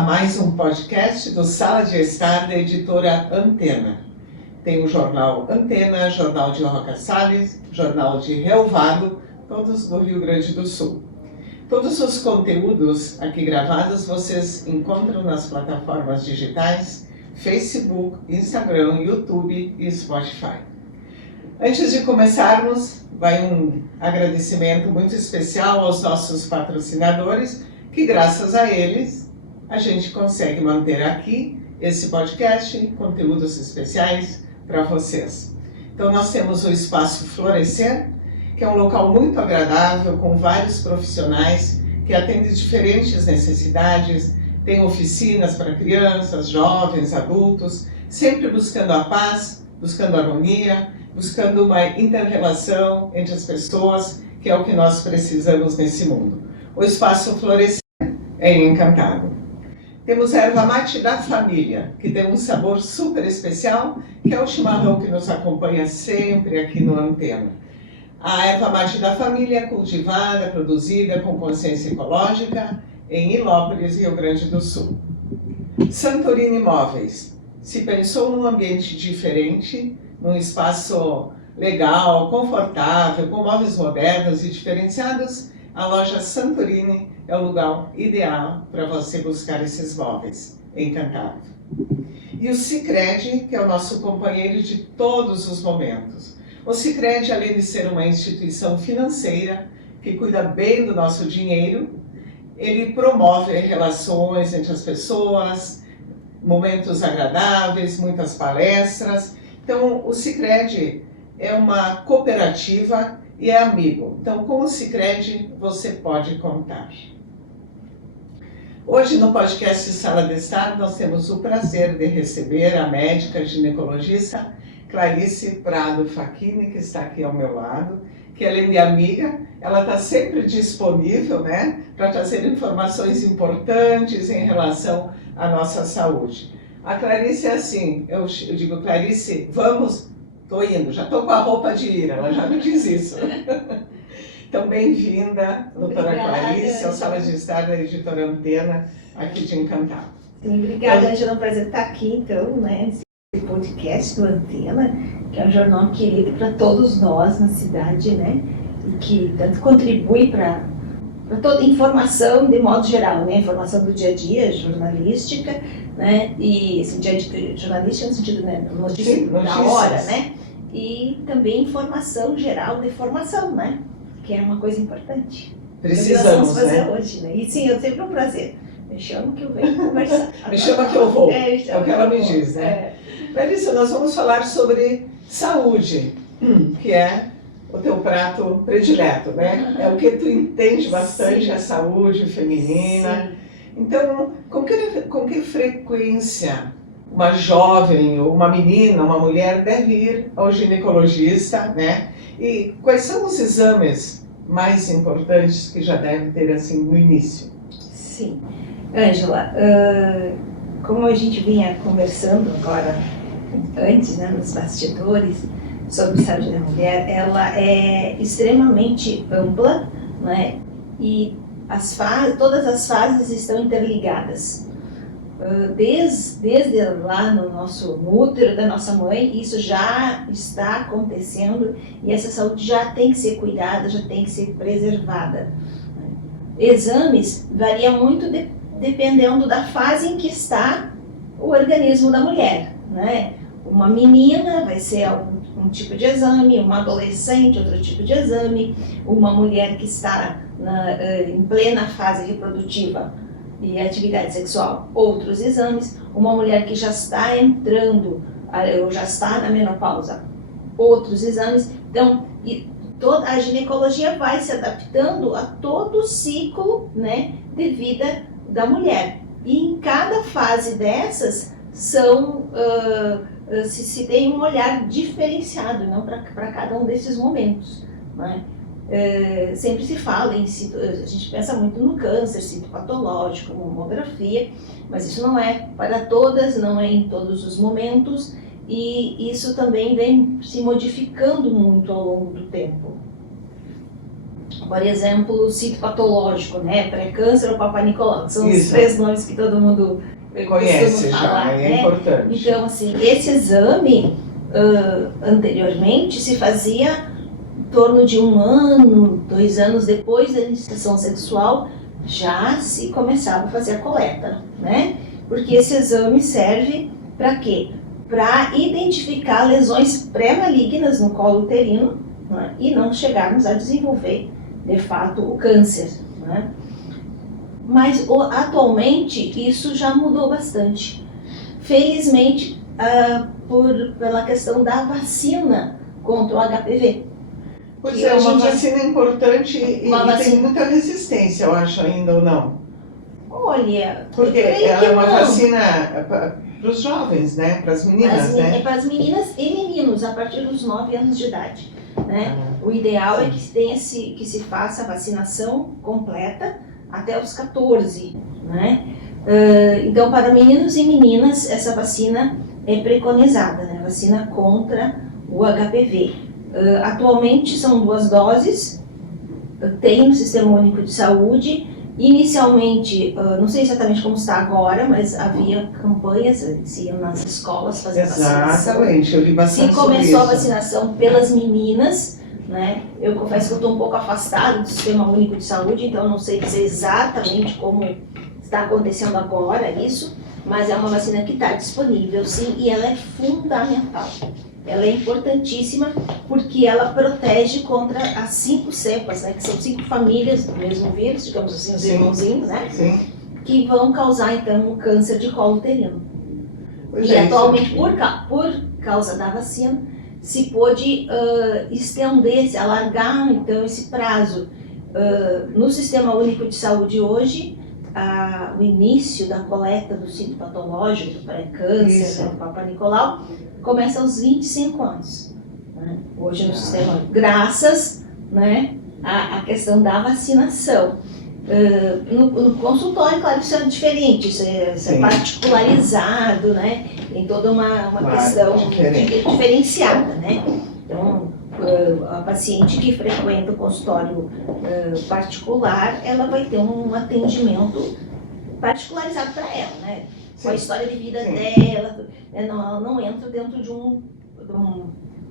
a mais um podcast do Sala de Estar da editora Antena. Tem o jornal Antena, jornal de Roca Salles, jornal de Rio Vago, todos do Rio Grande do Sul. Todos os conteúdos aqui gravados vocês encontram nas plataformas digitais Facebook, Instagram, YouTube e Spotify. Antes de começarmos, vai um agradecimento muito especial aos nossos patrocinadores, que graças a eles a gente consegue manter aqui esse podcast, conteúdos especiais para vocês. Então nós temos o Espaço Florescer, que é um local muito agradável, com vários profissionais que atendem diferentes necessidades, tem oficinas para crianças, jovens, adultos, sempre buscando a paz, buscando a harmonia, buscando uma inter-relação entre as pessoas, que é o que nós precisamos nesse mundo. O Espaço Florescer é encantado. Temos a erva mate da família, que tem um sabor super especial, que é o chimarrão que nos acompanha sempre aqui no Antena. A erva mate da família é cultivada, produzida com consciência ecológica em Ilópolis, Rio Grande do Sul. Santorini Móveis. Se pensou num ambiente diferente, num espaço legal, confortável, com móveis modernos e diferenciados, a loja Santorini é o lugar ideal para você buscar esses móveis. Encantado. E o Sicredi, que é o nosso companheiro de todos os momentos. O Sicredi, além de ser uma instituição financeira que cuida bem do nosso dinheiro, ele promove relações entre as pessoas, momentos agradáveis, muitas palestras. Então, o Sicredi é uma cooperativa e é amigo. Então, com o Sicredi, você pode contar. Hoje, no podcast Sala de Estar, nós temos o prazer de receber a médica ginecologista Clarice Prado Facchini, que está aqui ao meu lado, que além de amiga, ela está sempre disponível, né, para trazer informações importantes em relação à nossa saúde. A Clarice é assim, eu digo, Clarice, vamos? Estou indo, já estou com a roupa de ir, ela já me diz isso. Então, bem-vinda, doutora Clarice, ao Sala de Estar da editora Antena, aqui de Encantado. Sim, obrigada, Angela, é um prazer estar aqui, então, né, esse podcast do Antena, que é um jornal querido para todos nós na cidade, né, e que tanto contribui para toda informação de modo geral, né, informação do dia a dia, jornalística, né, e assim, dia a dia jornalística no sentido, né, notícia da hora, né, e também informação geral de formação, né, que é uma coisa importante. Precisamos, que nós vamos fazer, né? Hoje, né, e sim, eu sempre um prazer. Me chama que eu venho conversar. Me chama que eu vou, é o que ela me diz, né? É. Clarice, nós vamos falar sobre saúde, que é o teu prato predileto, né? É o que tu entende bastante, Sim. A saúde feminina. Sim. Então, com que frequência uma jovem, ou uma menina, uma mulher deve ir ao ginecologista, né? E quais são os exames mais importantes que já deve ter assim no início? Sim. Ângela, como a gente vinha conversando agora, antes, né, nos bastidores, sobre saúde da mulher, ela é extremamente ampla, né, e todas as fases estão interligadas. Desde lá no nosso útero da nossa mãe, isso já está acontecendo e essa saúde já tem que ser cuidada, já tem que ser preservada. Exames varia muito dependendo da fase em que está o organismo da mulher, né? Uma menina vai ser um tipo de exame, uma adolescente outro tipo de exame, uma mulher que está em plena fase reprodutiva e atividade sexual, outros exames, uma mulher que já está entrando ou já está na menopausa, outros exames. Então, toda a ginecologia vai se adaptando a todo o ciclo, né, de vida da mulher. E em cada fase dessas se tem um olhar diferenciado, não, para cada um desses momentos, né? Sempre se fala a gente pensa muito no câncer citopatológico, mamografia, mas isso não é para todas, não é em todos os momentos, e isso também vem se modificando muito ao longo do tempo. por exemplo, o citopatológico, né? Pré-câncer ou Papai Nicolau, que são os Isso. 3 nomes que todo mundo Conhece costuma já, falar, é né? importante. Então, assim, esse exame, anteriormente, se fazia em torno de 1 ano, 2 anos depois da iniciação sexual, já se começava a fazer a coleta, né? Porque esse exame serve para quê? Para identificar lesões pré-malignas no colo uterino, né? E não chegarmos a desenvolver, de fato, o câncer, né? Mas atualmente isso já mudou bastante. Felizmente, pela questão da vacina contra o HPV. Pois que é, é uma uma vacina importante e uma tem vacina- muita resistência, eu acho, ainda ou não? Olha, Porque eu creio ela que é uma não. vacina para os jovens, né? Para as meninas, É né? para as meninas e meninos a partir dos 9 anos de idade, né? Ah, O ideal sim. é que se faça a vacinação completa até os 14, né? Então, para meninos e meninas, essa vacina é preconizada, né? Vacina contra o HPV. Atualmente são 2 doses, tem no Sistema Único de Saúde. Inicialmente, não sei exatamente como está agora, mas havia campanhas, se iam nas escolas fazer a vacinação. Exatamente, eu vi Se bastante sobre começou a isso. vacinação pelas meninas, né? Eu confesso que eu estou um pouco afastada do Sistema Único de Saúde, então eu não sei dizer exatamente como está acontecendo agora isso, mas é uma vacina que está disponível, sim, e ela é fundamental. Ela é importantíssima porque ela protege contra as 5 cepas, né? Que são 5 famílias do mesmo vírus, digamos assim, os Sim. irmãozinhos, né? Sim. Que vão causar, então, o câncer de colo uterino. Pois E é, atualmente, por causa da vacina, se pôde estender, se alargar, então, esse prazo. No Sistema Único de Saúde hoje, o início da coleta do citopatológico, do pré-câncer, Isso. né, do Papai Nicolau, começa aos 25 anos. Né? Hoje no sistema, graças, né, à questão da vacinação. No consultório, claro, isso é diferente, isso é Sim. particularizado, né? Tem toda uma Claro, questão diferente. diferenciada, né? Então, a paciente que frequenta o consultório particular, ela vai ter um atendimento particularizado para ela, né? Com a Sim. história de vida Sim. dela, ela não entra dentro de um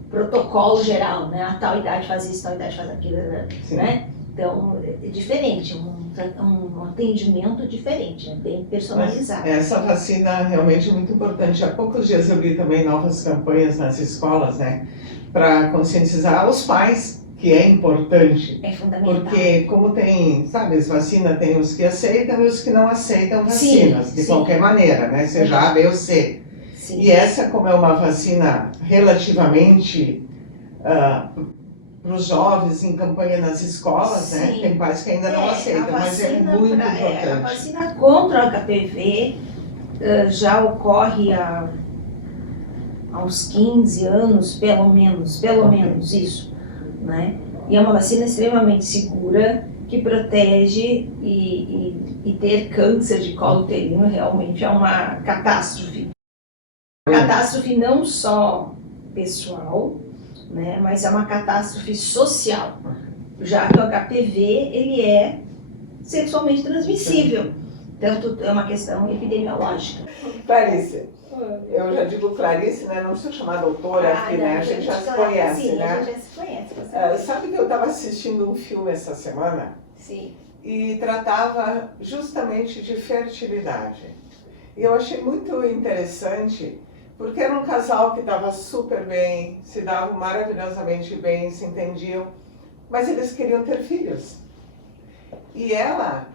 protocolo geral, né? A tal idade faz isso, tal idade faz aquilo, Sim. né? Então, é diferente, um atendimento diferente, né? Bem personalizado. Mas essa vacina realmente é muito importante. Há poucos dias eu vi também novas campanhas nas escolas, né? Para conscientizar os pais que é importante. É fundamental. Porque como tem, sabe, as vacinas tem os que aceitam e os que não aceitam vacinas, Sim, de sim. qualquer maneira, né? Seja A, B ou C. Sim. E essa, como é uma vacina relativamente para os jovens em campanha nas escolas, né? Sim. Tem pais que ainda não aceitam, mas é muito A importante. vacina contra o HPV já ocorre aos 15 anos, pelo menos isso, né? E é uma vacina extremamente segura, que protege e ter câncer de colo uterino realmente é uma catástrofe. Catástrofe não só pessoal, né, mas é uma catástrofe social, já que o HPV ele é sexualmente transmissível, tanto é uma questão epidemiológica. Clarice, eu já digo Clarice, né? Não preciso chamar doutora aqui, né? A gente já se conhece, sim, né? a gente já se conhece. Sabe que eu estava assistindo um filme essa semana Sim. e tratava justamente de fertilidade. E eu achei muito interessante, porque era um casal que estava super bem, se davam maravilhosamente bem, se entendiam, mas eles queriam ter filhos. E ela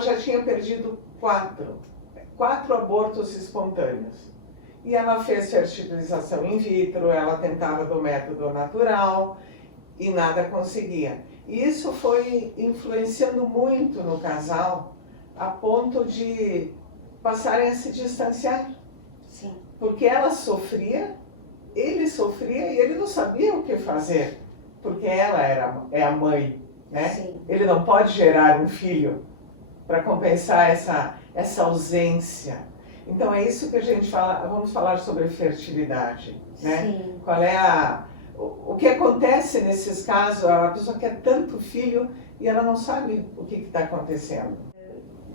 já tinha perdido 4 abortos espontâneos. E ela fez fertilização in vitro, ela tentava do método natural e nada conseguia. E isso foi influenciando muito no casal, a ponto de passarem a se distanciar. Sim. Porque ela sofria, ele sofria e ele não sabia o que fazer, porque ela é a mãe, né? Sim. Ele não pode gerar um filho para compensar essa ausência. Então é isso que a gente fala, vamos falar sobre fertilidade, né? Sim. Qual é o que acontece nesses casos, a pessoa quer tanto filho e ela não sabe o que está acontecendo.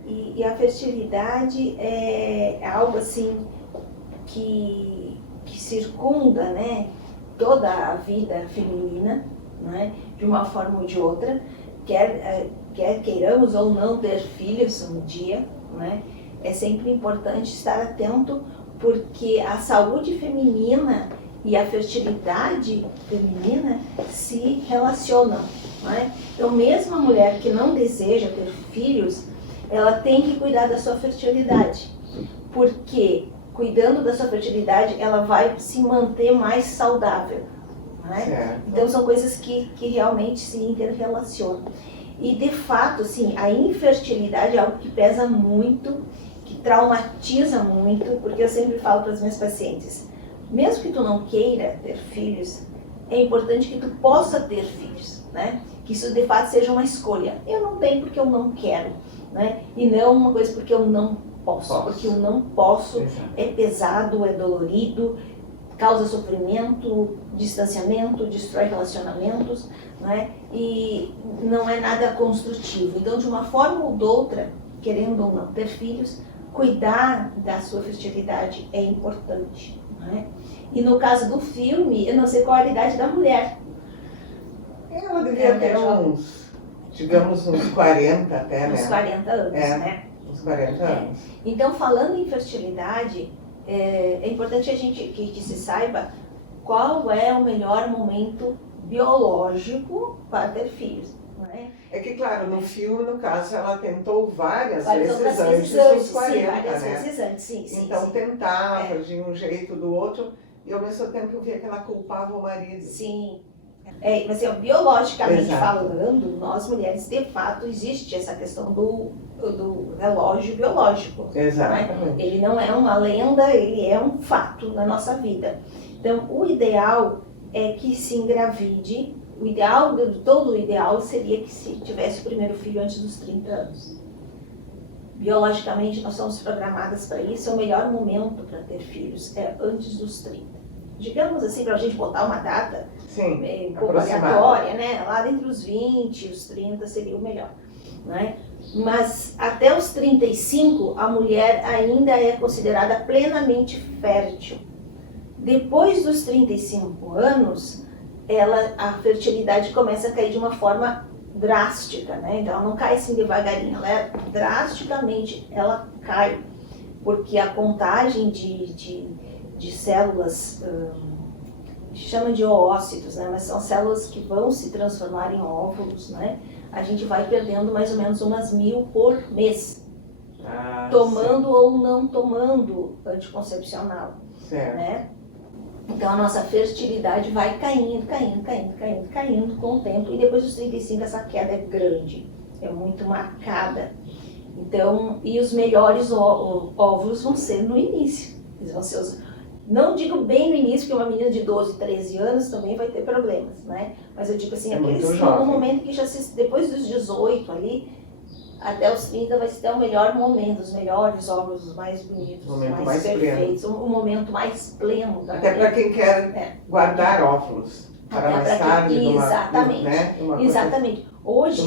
E a fertilidade é algo assim que circunda, né, toda a vida feminina, né, de uma forma ou de outra, quer queiramos ou não ter filhos um dia, né, é sempre importante estar atento, porque a saúde feminina e a fertilidade feminina se relacionam, né? Então, mesmo a mulher que não deseja ter filhos, ela tem que cuidar da sua fertilidade, porque cuidando da sua fertilidade, ela vai se manter mais saudável, né? Então, são coisas que realmente se interrelacionam. E, de fato, assim, a infertilidade é algo que pesa muito, que traumatiza muito, porque eu sempre falo para as minhas pacientes, mesmo que tu não queira ter filhos, é importante que tu possa ter filhos, né? Que isso de fato seja uma escolha. Eu não tenho porque eu não quero, né? E não uma coisa porque eu não posso. Porque eu não posso. Exato. É pesado, é dolorido, causa sofrimento, distanciamento, destrói relacionamentos, né? E não é nada construtivo. Então, de uma forma ou de outra, querendo ou não ter filhos, cuidar da sua fertilidade é importante, né? E no caso do filme, eu não sei qual a idade da mulher. Ela devia ter digamos, uns 40 até, né? Uns 40 anos, né? Uns 40 anos. Então, falando em fertilidade, é importante a gente que se saiba qual é o melhor momento biológico para ter filhos. É que, claro, no filme, no caso, ela tentou várias vezes antes dos 40, várias né? vezes antes, sim. Então tentava de um jeito ou do outro, e ao mesmo tempo eu via que ela culpava o marido. Sim. Mas biologicamente Exato. falando, nós mulheres, de fato, existe essa questão do relógio biológico. Exatamente. Né? Ele não é uma lenda, ele é um fato na nossa vida. Então, o ideal é que se engravide. Todo o ideal seria que se tivesse o primeiro filho antes dos 30 anos. Biologicamente, nós somos programadas para isso, é o melhor momento para ter filhos, é antes dos 30. Digamos assim, para a gente botar uma data um pouco aleatória, né? Lá entre os 20 e os 30 seria o melhor. Né? Mas até os 35, a mulher ainda é considerada plenamente fértil. Depois dos 35 anos, a fertilidade começa a cair de uma forma drástica, né? Então ela não cai assim devagarinho, drasticamente ela cai, porque a contagem de células, a gente chama de oócitos, né? Mas são células que vão se transformar em óvulos, né? A gente vai perdendo mais ou menos umas 1000 por mês, tomando ou não tomando anticoncepcional, né? Então a nossa fertilidade vai caindo com o tempo, e depois dos 35 essa queda é grande, é muito marcada. Então, e os melhores óvulos vão ser no início. Eles vão ser não digo bem no início, porque uma menina de 12, 13 anos também vai ter problemas, né? Mas eu digo assim, aqueles no momento que já depois dos 18 ali, até os 30 vai ser o melhor momento, os melhores óvulos, os mais bonitos, os mais perfeitos, o momento mais pleno. Até para quem quer guardar óvulos, para mais tarde. Exatamente, né? Exatamente. Hoje,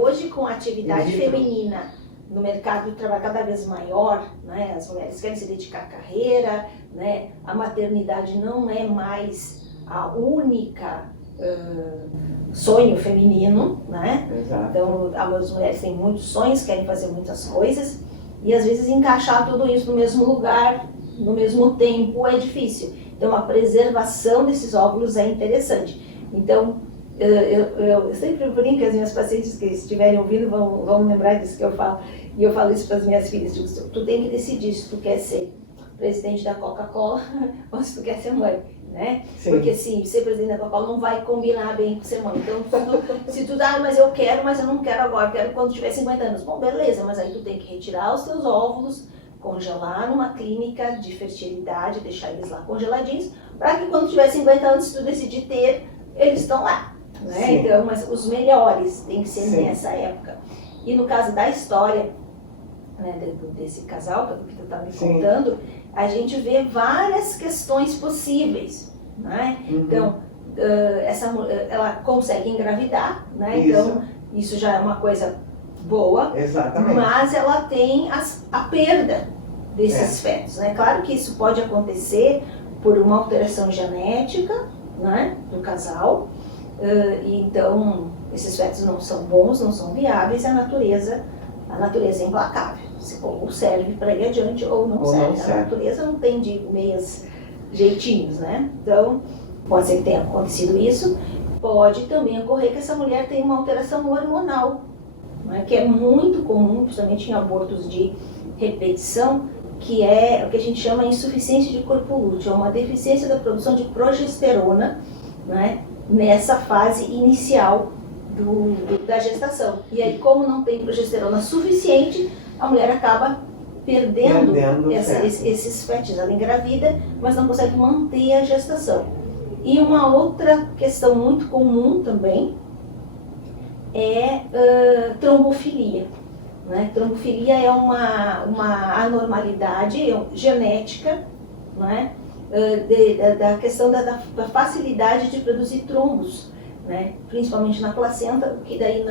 hoje com a atividade feminina no mercado de trabalho cada vez maior, né? As mulheres querem se dedicar à carreira, né? A maternidade não é mais a única sonho feminino, né? Exato. Então as mulheres têm muitos sonhos, querem fazer muitas coisas, e às vezes encaixar tudo isso no mesmo lugar, no mesmo tempo, é difícil. Então a preservação desses óvulos é interessante. Então eu sempre brinco que as minhas pacientes que estiverem ouvindo vão lembrar disso que eu falo, e eu falo isso para as minhas filhas, digo, tu tem que decidir se tu quer ser presidente da Coca-Cola ou se tu quer ser mãe. Né? Porque assim, ser presidente da Coca-Cola não vai combinar bem com ser mãe. Então, se tu dá, mas eu não quero agora, quero quando tiver 50 anos. Bom, beleza, mas aí tu tem que retirar os teus óvulos, congelar numa clínica de fertilidade, deixar eles lá congeladinhos, para que quando tiver 50 anos, se tu decidir ter, eles estão lá. Né? Então, mas os melhores tem que ser nessa época. E no caso da história, né, desse casal, que tu está me contando, a gente vê várias questões possíveis, né? Uhum. Então, ela consegue engravidar, né? Isso. Então, isso já é uma coisa boa, Exatamente. mas ela tem a perda desses fetos, né? Claro que isso pode acontecer por uma alteração genética, né, do casal, e então esses fetos não são bons, não são viáveis, a natureza é implacável, ou serve para ir adiante ou não serve. A natureza não tem de meias jeitinhos, né? Então, pode ser que tenha acontecido isso, pode também ocorrer que essa mulher tenha uma alteração hormonal, né, que é muito comum, principalmente em abortos de repetição, que é o que a gente chama de insuficiência de corpo lúteo, é uma deficiência da produção de progesterona, né, nessa fase inicial da gestação. E aí, como não tem progesterona suficiente, a mulher acaba perdendo esses fetos. Ela engravida, mas não consegue manter a gestação. E uma outra questão muito comum também é trombofilia. Né? Trombofilia é uma anormalidade genética, né? Da questão da facilidade de produzir trombos, né? Principalmente na placenta, que daí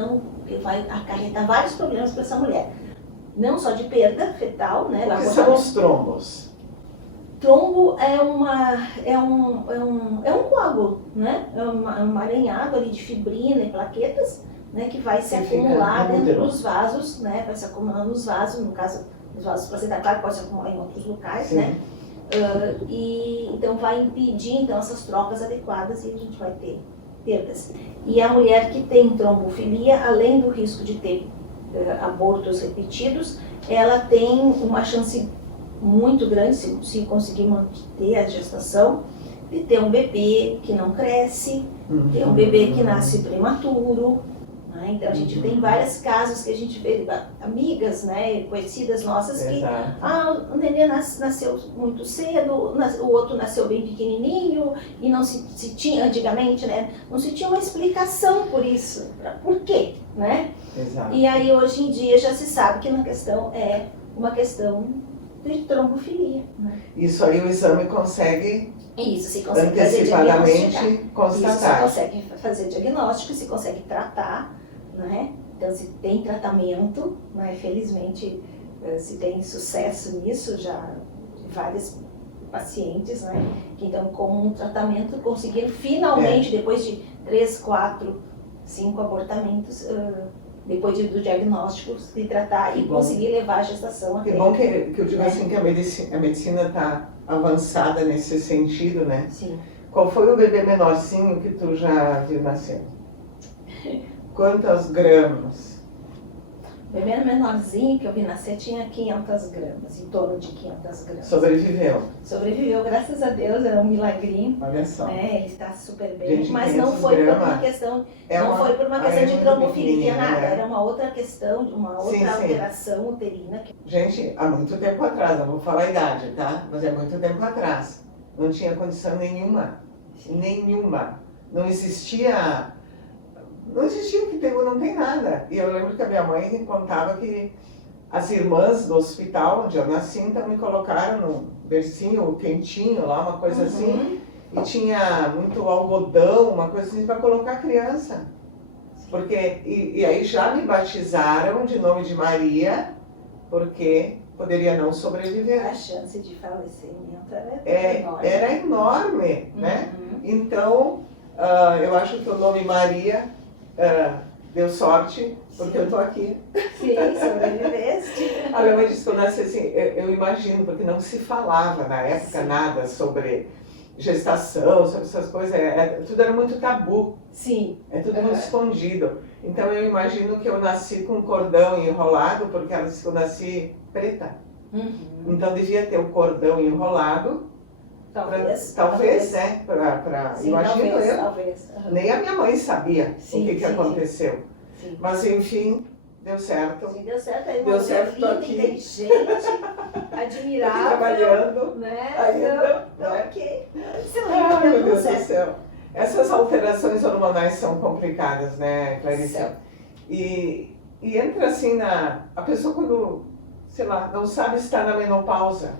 que vai acarretar vários problemas para essa mulher. Não só de perda fetal, né? O que são os trombos? Trombo é um coágulo, né? É um emaranhado ali de fibrina e plaquetas, né, que vai se acumular dentro dos vasos, né, vai se acumular nos vasos, no caso, os vasos placentários, pode se acumular em outros locais, sim, né, e então vai impedir então essas trocas adequadas e a gente vai ter perdas. E a mulher que tem trombofilia, além do risco de ter abortos repetidos, ela tem uma chance muito grande, se conseguir manter a gestação, de ter um bebê que não cresce, ter um bebê que nasce prematuro. Então a gente tem vários casos que a gente vê, amigas, né, conhecidas nossas, que o neném nasceu muito cedo, o outro nasceu bem pequenininho, e não se tinha, antigamente, né, não se tinha uma explicação por isso, por quê, né? Exato. E aí hoje em dia já se sabe que a questão é uma questão de trombofilia. Né? Isso aí o exame consegue, se consegue antecipadamente constatar. Isso se consegue fazer diagnóstico, se consegue tratar, né? Então se tem tratamento, né? Felizmente se tem sucesso nisso, já vários pacientes, né? Que então com um tratamento conseguiram finalmente, depois de 3, 4, 5 abortamentos, depois do diagnóstico, se tratar e conseguir levar a gestação até. Que bom que eu digo assim que a medicina está avançada nesse sentido, né? Sim. Qual foi o bebê menorzinho que tu já viu nascer? Quantas gramas? O bebê menorzinho que eu vi nascer tinha 500 gramas, em torno de 500 gramas. Sobreviveu? Sobreviveu, graças a Deus, era um milagrinho. Olha só. Ele está super bem, Gente, mas não foi por uma questão, foi por uma questão de trombofilia, nada. Né? Era uma outra questão, uma outra alteração uterina. Gente, há muito tempo atrás, não vou falar a idade, tá? Mas é muito tempo atrás. Não tinha condição nenhuma. Nenhuma. Não existia o que tem, não tem nada. E eu lembro que a minha mãe me contava que as irmãs do hospital onde eu nasci, então me colocaram num bercinho quentinho lá, uma coisa assim, e tinha muito algodão, uma coisa assim, para colocar a criança. Porque, e aí já me batizaram de nome de Maria, porque poderia não sobreviver. A chance de falecimento era enorme, né? Então, eu acho que o nome Maria deu sorte, porque eu estou aqui. Sim, sobreviveste. A minha mãe disse que eu nasci assim, eu imagino, porque não se falava na época nada sobre gestação, sobre essas coisas, tudo era muito tabu. Sim. É tudo muito escondido. Então eu imagino que eu nasci com um cordão enrolado, porque ela disse que eu nasci preta. Então devia ter o cordão enrolado. Talvez, né? Sim, imagino talvez. Nem a minha mãe sabia o que aconteceu. Sim. Mas enfim, deu certo. Sim, deu certo. Aí deu certo, linda, aqui. Inteligente, admirável. Aqui trabalhando. Né? Ainda. Ok. Ai, meu Deus do céu. Essas alterações hormonais são complicadas, né, Clarice? E entra assim a pessoa quando, sei lá, não sabe se está na menopausa.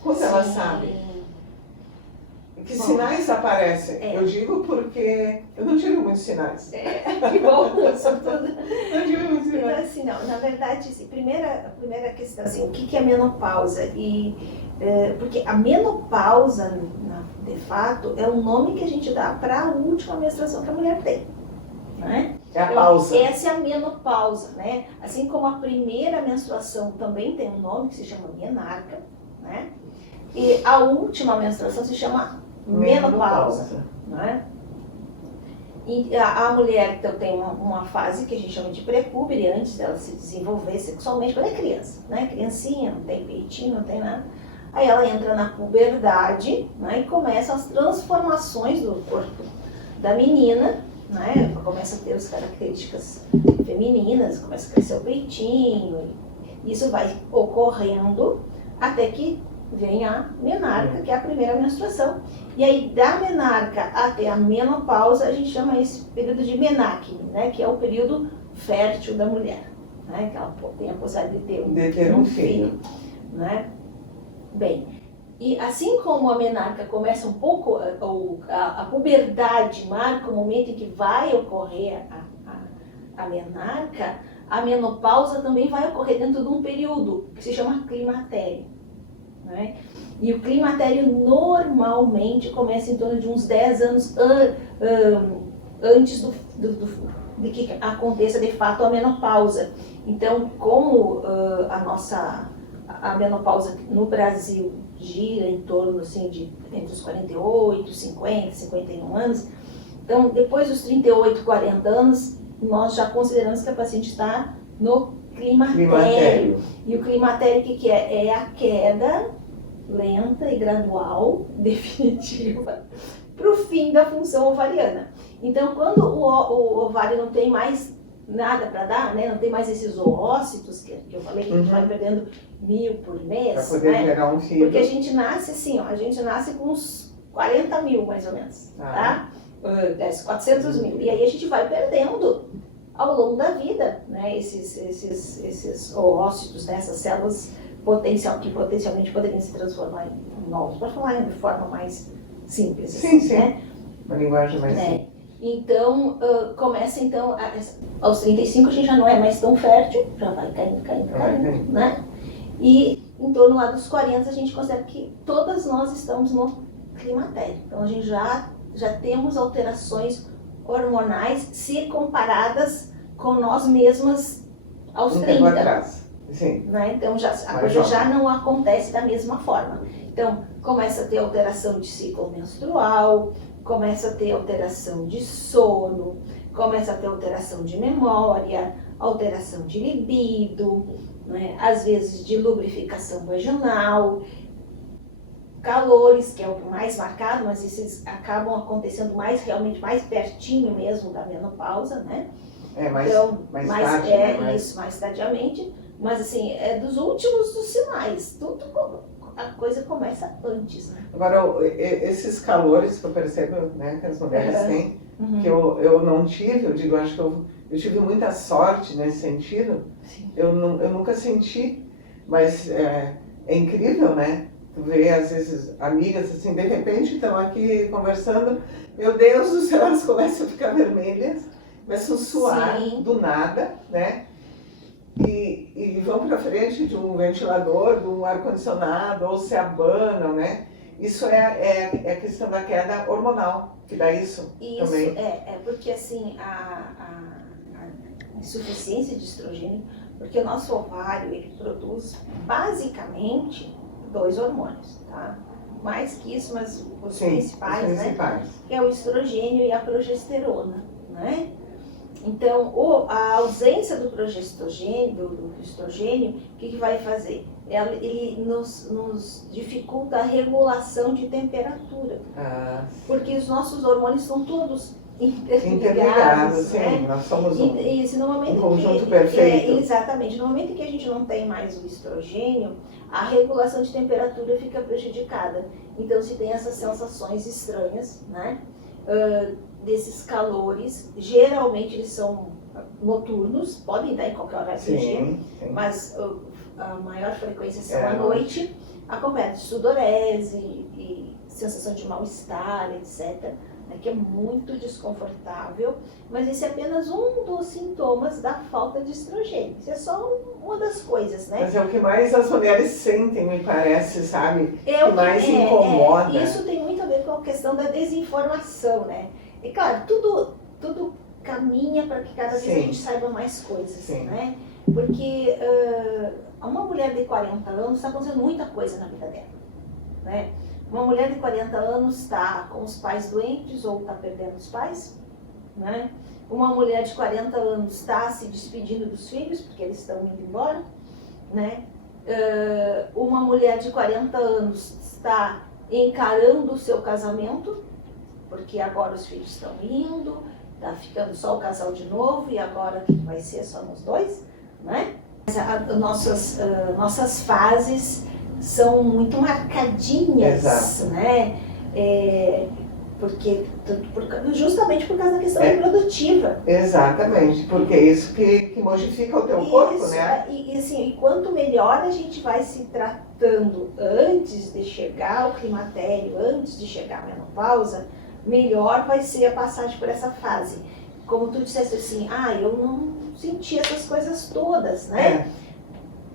Quando ela sabe? Que Bom, sinais aparecem? é. Eu digo porque eu não tive muitos sinais. Que bom, sobretudo. Não tive muitos Então, sinais. assim, não, na verdade, assim, a primeira questão, assim, o que é menopausa? Porque a menopausa, de fato, é o nome que a gente dá para a última menstruação que a mulher tem, né? É a pausa. Essa é a menopausa, né? Assim como a primeira menstruação também tem um nome que se chama menarca, né? E a última menstruação se chama menopausa, né? E a mulher então, tem uma fase que a gente chama de pré-púbere, antes dela se desenvolver sexualmente, quando é criança, né? Criancinha, não tem peitinho, não tem nada. Aí ela entra na puberdade, né? E começam as transformações do corpo da menina, né? Começa a ter as características femininas, começa a crescer o peitinho. Isso vai ocorrendo até que vem a menarca, que é a primeira menstruação. E aí, da menarca até a menopausa, a gente chama esse período de menacne, né? Que é o período fértil da mulher, né? Que ela tem a possibilidade de ter um filho, né? Bem, e assim como a menarca começa um pouco, a puberdade marca o momento em que vai ocorrer a menarca, a menopausa também vai ocorrer dentro de um período que se chama climatério, né? E o climatério normalmente começa em torno de uns 10 anos antes de que aconteça de fato a menopausa. Então, como a menopausa no Brasil gira em torno assim, de entre os 48, 50, 51 anos, então depois dos 38, 40 anos, nós já consideramos que a paciente está no climatério. E o climatério o que é? É a queda lenta e gradual, definitiva, para o fim da função ovariana. Então, quando o ovário não tem mais nada para dar, né, não tem mais esses oócitos que eu falei, que a gente vai perdendo 1000 por mês, para poder né? gerar um filho. Porque a gente nasce assim, ó, a gente nasce com uns 40 mil mais ou menos, tá? 400 mil. E aí a gente vai perdendo ao longo da vida, né, esses oócitos, né, essas células que potencialmente poderiam se transformar em novos, para falar de forma mais simples. Sim, assim, sim. Né? Uma linguagem mais Né? simples. Então, começa então, aos 35 a gente já não é mais tão fértil, já vai caindo, né? E em torno lá dos 40 a gente considera que todas nós estamos no climatério. Então a gente já temos alterações hormonais se comparadas com nós mesmas aos 30. Tempo atrás. Sim. Né? Então a coisa já não acontece da mesma forma. Então começa a ter alteração de ciclo menstrual, começa a ter alteração de sono, começa a ter alteração de memória, alteração de libido, né? Às vezes de lubrificação vaginal, calores, que é o mais marcado, mas esses acabam acontecendo realmente mais pertinho mesmo da menopausa, né? Mais tarde, isso, mais tardiamente, mas assim, é dos últimos dos sinais, a coisa começa antes, né? Agora, esses calores que eu percebo, né, que as mulheres têm, que eu não tive, eu digo, acho que eu tive muita sorte nesse sentido. Sim. Eu nunca senti, mas é incrível, né? Tu vê, às vezes, amigas, assim, de repente estão aqui conversando, meu Deus do céu, elas começam a ficar vermelhas, começam a suar do nada, né? E vão para frente de um ventilador, de um ar-condicionado, ou se abanam, né? Isso é a questão da queda hormonal, que dá isso também. Isso, porque assim, a insuficiência de estrogênio, porque o nosso ovário, ele produz basicamente 2 hormônios, tá? Mais que isso, mas os principais, né? Que é o estrogênio e a progesterona, né? Então, a ausência do estrogênio, o que vai fazer? Ele nos dificulta a regulação de temperatura. Porque os nossos hormônios são todos interligados, né? Sim, nós somos um conjunto perfeito. Exatamente. No momento em que a gente não tem mais o estrogênio, a regulação de temperatura fica prejudicada. Então, se tem essas sensações estranhas, né? Desses calores, geralmente eles são noturnos, podem dar em qualquer horário do dia, mas a maior frequência são à noite, acompanhado de sudorese e sensação de mal-estar, etc., né, que é muito desconfortável, mas esse é apenas um dos sintomas da falta de estrogênio. Isso é só uma das coisas, né? Mas é o que mais as mulheres sentem, me parece, sabe? Que mais incomoda. Isso tem muito a ver com a questão da desinformação, né? E claro, tudo caminha para que cada vez a gente saiba mais coisas, né? Porque uma mulher de 40 anos está acontecendo muita coisa na vida dela, né? Uma mulher de 40 anos está com os pais doentes ou está perdendo os pais, né? Uma mulher de 40 anos está se despedindo dos filhos porque eles estão indo embora, né? Uma mulher de 40 anos está encarando o seu casamento, porque agora os filhos estão indo, está ficando só o casal de novo e agora o que vai ser só nós dois, né? Nossas fases são muito marcadinhas, né? Justamente por causa da questão reprodutiva. Exatamente, porque é isso que modifica o teu corpo, né? E quanto melhor a gente vai se tratando antes de chegar ao climatério, antes de chegar à menopausa, melhor vai ser a passagem por essa fase. Como tu disseste assim, eu não senti essas coisas todas, né?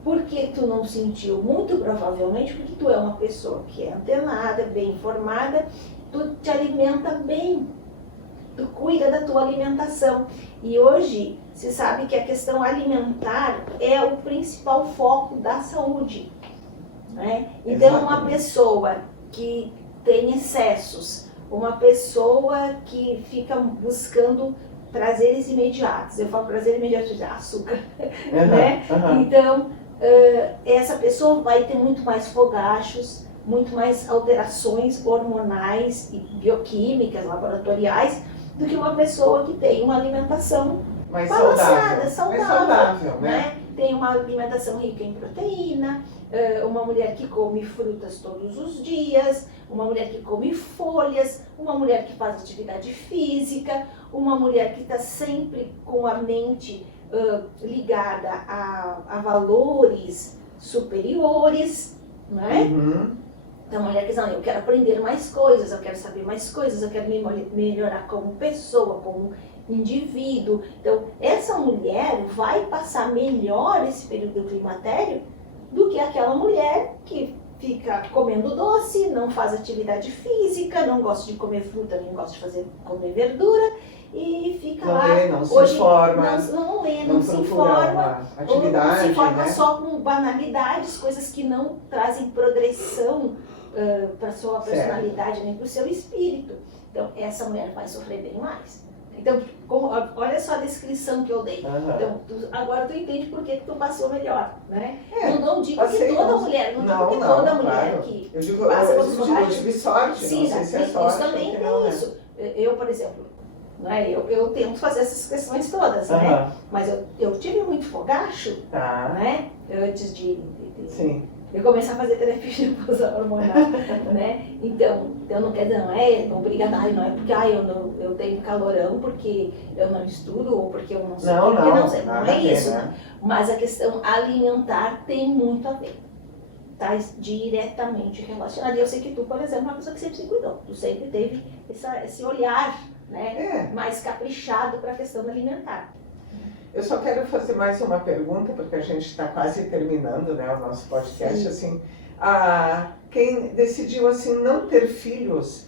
Por que tu não sentiu? Muito provavelmente porque tu é uma pessoa que é antenada, bem informada, tu te alimenta bem, tu cuida da tua alimentação. E hoje se sabe que a questão alimentar é o principal foco da saúde, né? Então uma pessoa que tem excessos, uma pessoa que fica buscando prazeres imediatos, eu falo prazer imediato de açúcar, né? Então essa pessoa vai ter muito mais fogachos, muito mais alterações hormonais e bioquímicas, laboratoriais, do que uma pessoa que tem uma alimentação mais balanceada, saudável, né? Tem uma alimentação rica em proteína, uma mulher que come frutas todos os dias, uma mulher que come folhas, uma mulher que faz atividade física, uma mulher que está sempre com a mente ligada a valores superiores, né? Então, a mulher que diz, eu quero aprender mais coisas, eu quero saber mais coisas, eu quero me melhorar como pessoa, como indivíduo. Então, essa mulher vai passar melhor esse período do climatério do que aquela mulher que fica comendo doce, não faz atividade física, não gosta de comer fruta, não gosta de comer verdura e fica não lá. Lê, não se informa, não lê, não se informa, atividade, ou se informa né? só com banalidades, coisas que não trazem progressão para sua personalidade nem para o seu espírito. Então, essa mulher vai sofrer bem mais. Então, olha só a descrição que eu dei. Então, agora tu entende por que tu passou melhor, né? Não digo que toda mulher, não digo que toda mulher que passa pelos eu tive sorte, sim, não sei se é sorte. Isso também tem isso. Eu, por exemplo, né, eu tento fazer essas questões todas, né? Mas eu tive muito fogacho, né? Antes de eu começar a fazer terapia de reposição hormonal, né? Então não quer dizer, não é obrigada, não é porque eu tenho calorão porque eu não estudo ou porque eu não sei, não é isso, né? Mas a questão alimentar tem muito a ver, tá diretamente relacionada. E eu sei que tu, por exemplo, é uma pessoa que sempre se cuidou, tu sempre teve esse olhar, né? Mais caprichado para a questão alimentar. Eu só quero fazer mais uma pergunta, porque a gente está quase terminando, né, o nosso podcast. Assim, quem decidiu assim, não ter filhos,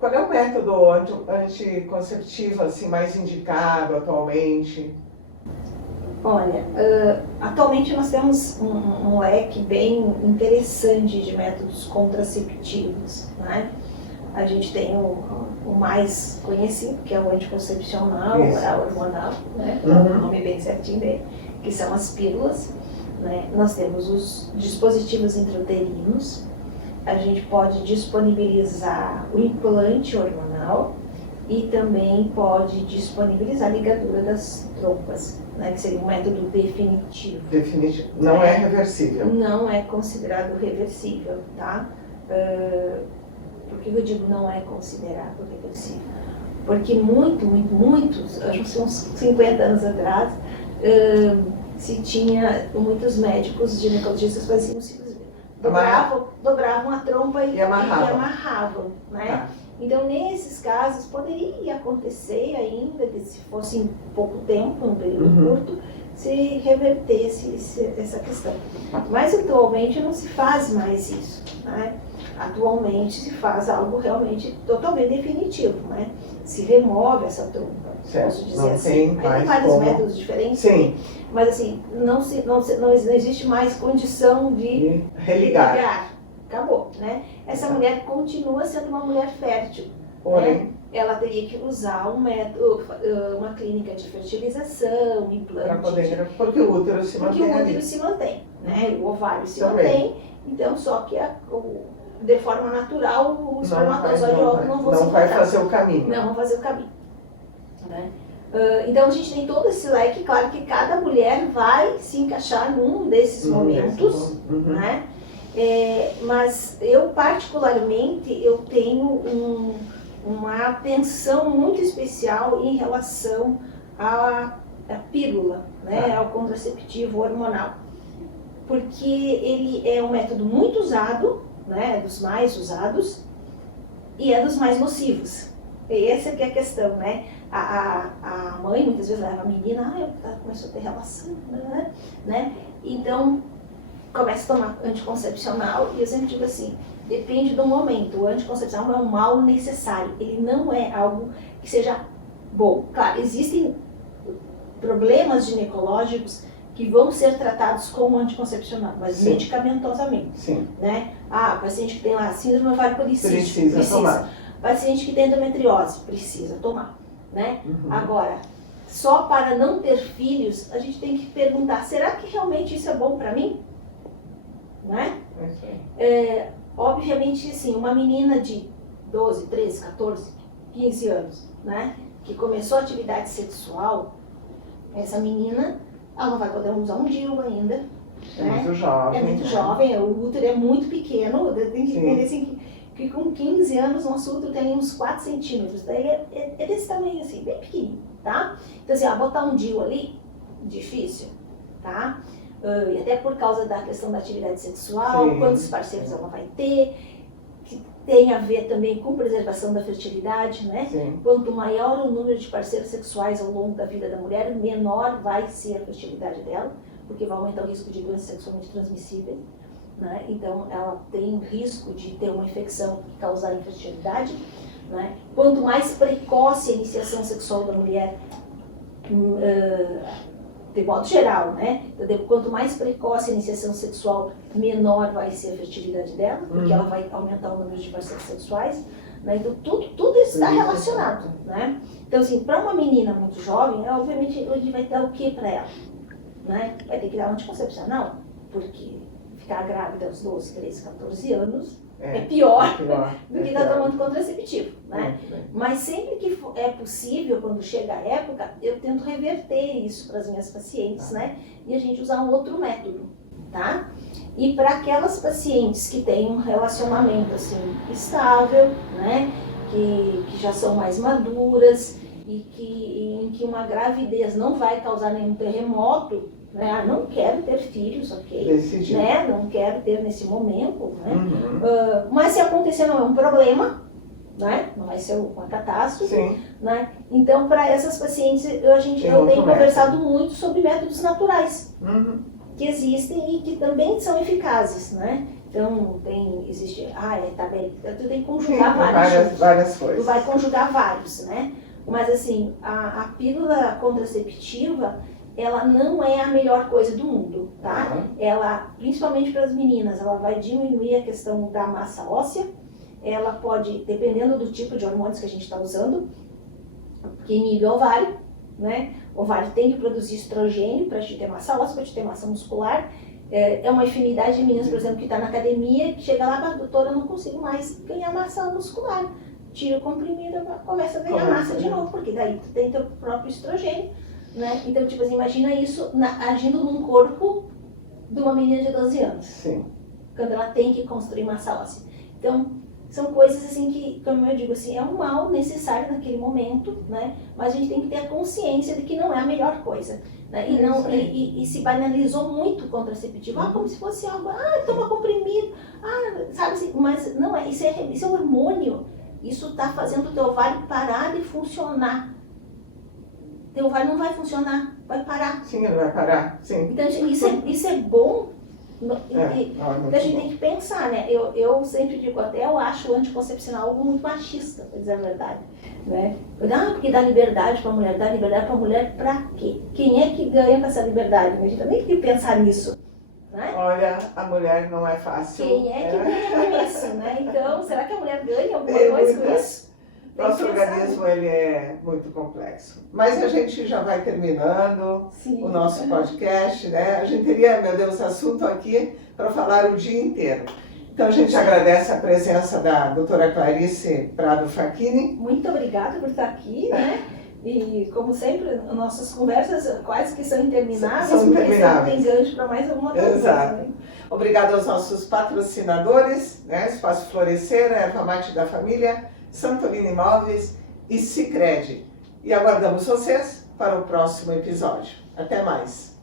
qual é o método anticonceptivo assim, mais indicado atualmente? Olha, atualmente nós temos um leque bem interessante de métodos contraceptivos, né? A gente tem o mais conhecido, que é o anticoncepcional, oral hormonal, né? O nome bem certinho dele, que são as pílulas, né? Nós temos os dispositivos intrauterinos, a gente pode disponibilizar o implante hormonal e também pode disponibilizar a ligadura das trompas, né? Que seria um método definitivo. Definitivo. Não é reversível. Não é considerado reversível, tá? Por que eu digo não é considerado reversível? Porque muitos, acho que uns 50 anos atrás, se tinha muitos médicos ginecologistas faziam dobravam a trompa E amarravam. amarravam, né? Tá. Então, nesses casos, poderia acontecer ainda, que se fosse em pouco tempo, um período curto, se revertesse essa questão. Mas atualmente não se faz mais isso, né? Atualmente se faz algo realmente totalmente definitivo, né? Se remove essa trompa, posso dizer Não assim. tem Aí mais tem vários como... métodos diferentes, Sim. mas assim, não existe mais condição de E religar. Acabou, né? Essa mulher continua sendo uma mulher fértil. Porém, Ela teria que usar um método, uma clínica de fertilização, implante. para poder... Porque o útero se Porque mantém o útero ali. se mantém, né? O ovário se Também. mantém, então só que de forma natural o espermatozoide não vão se Não vai encontrar. fazer o caminho. Não vão fazer o caminho. Né? Então a gente tem todo esse leque, claro que cada mulher vai se encaixar num desses momentos, né? Mas eu particularmente eu tenho uma atenção muito especial em relação à pílula, né? Ao contraceptivo hormonal, porque ele é um método muito usado, né? É dos mais usados e é dos mais nocivos. E essa que é a questão, né? A mãe muitas vezes leva a menina, ela começou a ter relação, né? Então começa a tomar anticoncepcional e eu sempre digo assim, depende do momento. O anticoncepcional é um mal necessário, ele não é algo que seja bom. Claro, existem problemas ginecológicos que vão ser tratados como anticoncepcional, mas medicamentosamente. Sim. Né? O paciente que tem lá síndrome ovário policístico Precisa tomar. Paciente que tem endometriose precisa tomar. Né? Agora, só para não ter filhos, a gente tem que perguntar, será que realmente isso é bom para mim? Né? Obviamente, assim, uma menina de 12, 13, 14, 15 anos, né, que começou a atividade sexual, essa menina, ela não vai poder usar um DIU ainda. Muito jovem. É muito jovem, o útero é muito pequeno, tem que entender assim, que com 15 anos nosso útero tem uns 4 centímetros, daí é desse tamanho assim, bem pequenininho, tá? Então assim, botar um DIU ali, difícil, tá? E até por causa da questão da atividade sexual, quantos parceiros ela vai ter, que tem a ver também com preservação da fertilidade, né? Quanto maior o número de parceiros sexuais ao longo da vida da mulher, menor vai ser a fertilidade dela, porque vai aumentar o risco de doenças sexualmente transmissíveis, né? Então ela tem o risco de ter uma infecção que causar infertilidade, né? Quanto mais precoce a iniciação sexual da mulher, de modo geral, né? Então, quanto mais precoce a iniciação sexual, menor vai ser a fertilidade dela, porque ela vai aumentar o número de parceiros sexuais, né? Então tudo está relacionado, né? Então assim, para uma menina muito jovem, obviamente ele vai dar o que para ela? Né? Vai ter que dar um anticoncepcional, porque ficar grávida aos 12, 13, 14 anos é pior do que estar tomando contraceptivo, né? Mas sempre que é possível, quando chega a época, eu tento reverter isso para as minhas pacientes, né? E a gente usar um outro método, tá? E para aquelas pacientes que têm um relacionamento assim estável, né? Que já são mais maduras e em que uma gravidez não vai causar nenhum terremoto, né? Não quero ter filhos, ok? Né? Não quero ter nesse momento, né? Mas se acontecer não é um problema, né? Não vai ser uma catástrofe, né? Então, para essas pacientes, eu tenho conversado muito sobre métodos naturais que existem e que também são eficazes, né? Então, existe, tu tem que conjugar várias coisas. Tu vai conjugar vários, né? Mas assim, a pílula contraceptiva, ela não é a melhor coisa do mundo, tá? Ela, principalmente para as meninas, ela vai diminuir a questão da massa óssea, ela pode, dependendo do tipo de hormônios que a gente está usando, que inibe o ovário, né? O ovário tem que produzir estrogênio para te ter massa óssea, para te ter massa muscular. É uma infinidade de meninas, por exemplo, que está na academia, que chega lá, doutora, eu não consigo mais ganhar massa muscular. Tira o comprimido, começa a ganhar massa de novo, porque daí tu tem teu próprio estrogênio, né? Então, tipo assim, imagina isso agindo num corpo de uma menina de 12 anos. Quando ela tem que construir massa óssea. Então, são coisas assim que, como eu digo assim, é um mal necessário naquele momento, né? Mas a gente tem que ter a consciência de que não é a melhor coisa, né? E se banalizou muito o contraceptivo, como se fosse algo, toma comprimido, mas não, isso é hormônio. Isso está fazendo o teu ovário parar de funcionar. Teu ovário não vai funcionar, vai parar. Sim, ele vai parar, sim. Então, isso é bom. Então a gente tem que pensar, né? Eu sempre digo, até eu acho o anticoncepcional algo muito machista, pra dizer a verdade. Né? Porque dá liberdade para a mulher, dá liberdade para a mulher para quê? Quem é que ganha com essa liberdade? A gente também tem que pensar nisso. Né? Olha, a mulher não é fácil. Quem é que ganha com isso? Né? Então, será que a mulher ganha alguma coisa com isso? Nosso organismo ele é muito complexo. Mas a gente já vai terminando o nosso podcast, né? A gente teria, meu Deus, assunto aqui para falar o dia inteiro. Então a gente agradece a presença da doutora Clarice Prado Facchini. Muito obrigada por estar aqui, né? E como sempre, nossas conversas quase que são intermináveis, são intermináveis. Porque tem gancho para mais alguma coisa. Exato. Né? Obrigado aos nossos patrocinadores, né? Espaço Florescer, Erva Mate da Família, Santolina Imóveis e Sicredi. E aguardamos vocês para o próximo episódio. Até mais!